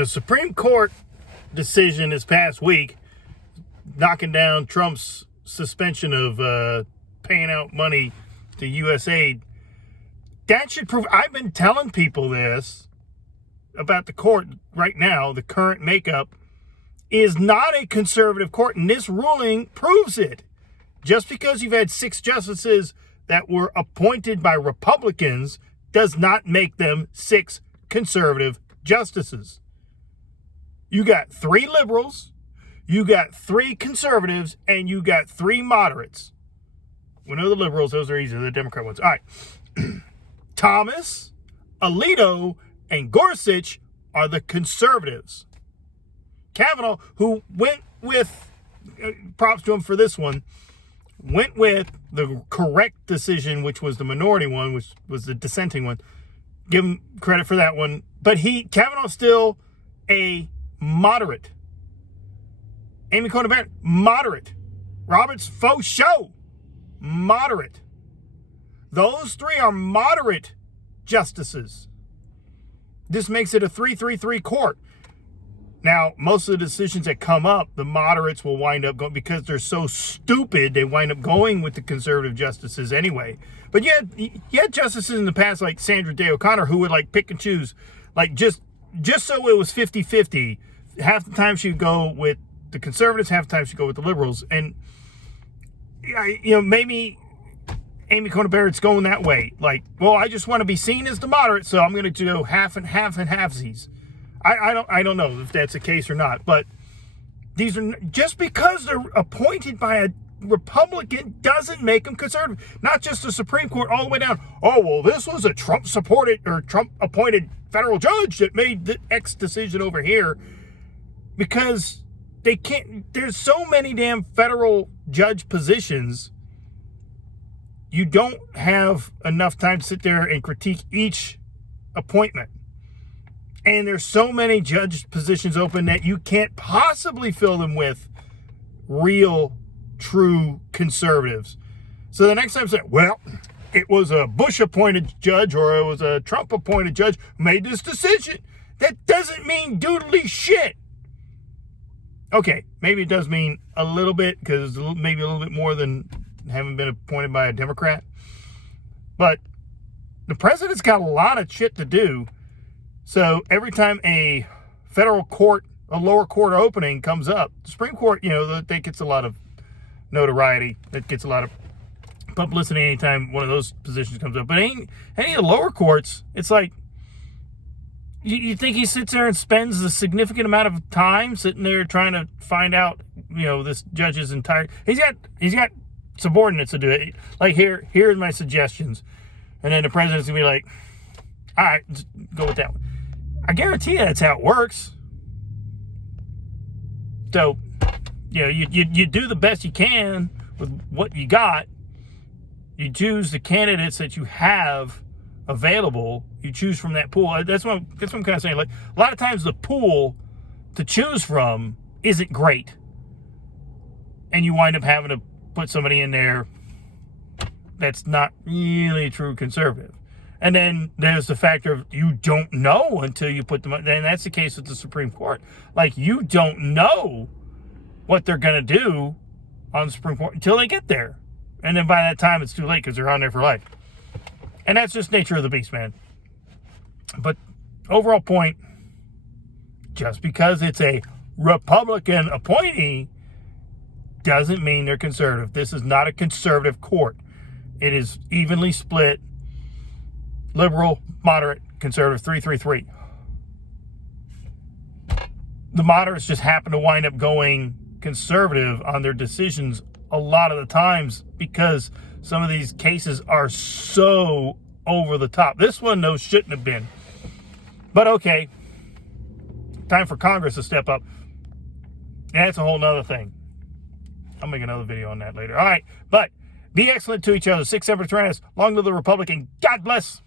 the Supreme Court decision this past week, knocking down Trump's suspension of paying out money to USAID, that should prove. I've been telling people this about the court right now. The current makeup is not a conservative court, and this ruling proves it. Just because you've had 6 justices that were appointed by Republicans does not make them 6 conservative justices. You got 3 liberals, you got 3 conservatives, and you got 3 moderates. We know the liberals, those are easy, the Democrat ones. All right. Thomas, Alito, and Gorsuch are the conservatives. Kavanaugh, who went with, props to him for this one, went with the correct decision, which was the minority one, which was the dissenting one. Give him credit for that one. But Kavanaugh's still a moderate. Amy Coney Barrett, moderate. Roberts faux show, moderate. Those 3 are moderate justices. This makes it a 3-3-3 court. Now, most of the decisions that come up, the moderates will wind up going, because they're so stupid, they wind up going with the conservative justices anyway. But you had justices in the past, like Sandra Day O'Connor, who would like pick and choose, like just so it was 50-50. Half the time she'd go with the conservatives, half the time she'd go with the liberals. And, maybe Amy Coney Barrett's going that way. Like, well, I just want to be seen as the moderate, so I'm going to do half and halfsies. I don't know if that's the case or not, but these are, just because they're appointed by a Republican doesn't make them conservative. Not just the Supreme Court, all the way down. Oh, well, this was a Trump-supported or Trump-appointed federal judge that made the X decision over here, because they can't. There's so many damn federal judge positions. You don't have enough time to sit there and critique each appointment. And there's so many judge positions open that you can't possibly fill them with real, true conservatives. So the next time say, well, it was a Bush-appointed judge or it was a Trump-appointed judge who made this decision. That doesn't mean doodly shit. Okay, maybe it does mean a little bit, because maybe a little bit more than having been appointed by a Democrat. But the president's got a lot of shit to do. So every time a federal court, a lower court opening comes up, the Supreme Court, that gets a lot of notoriety. That gets a lot of publicity anytime one of those positions comes up. But any of the lower courts, it's like, you think he sits there and spends a significant amount of time sitting there trying to find out, this judge's entire... He's got subordinates to do it. Like, here's my suggestions. And then the president's going to be like, all right, just go with that one. I guarantee you that's how it works. So, you do the best you can with what you got. You choose the candidates that you have available. You choose from that pool. That's what I'm kind of saying. Like, a lot of times the pool to choose from isn't great. And you wind up having to put somebody in there that's not really true conservative. And then there's the factor of you don't know until you put them on. And that's the case with the Supreme Court. Like, you don't know what they're going to do on the Supreme Court until they get there. And then by that time, it's too late because they're on there for life. And that's just nature of the beast, man. But overall point, just because it's a Republican appointee doesn't mean they're conservative. This is not a conservative court. It is evenly split. Liberal, moderate, conservative, 3-3-3. The moderates just happen to wind up going conservative on their decisions a lot of the times because some of these cases are so over the top. This one, though, shouldn't have been. But okay, time for Congress to step up. That's a whole nother thing. I'll make another video on that later. All right, but be excellent to each other. 6 Separate Tyrannis. Long live the Republic, and God bless.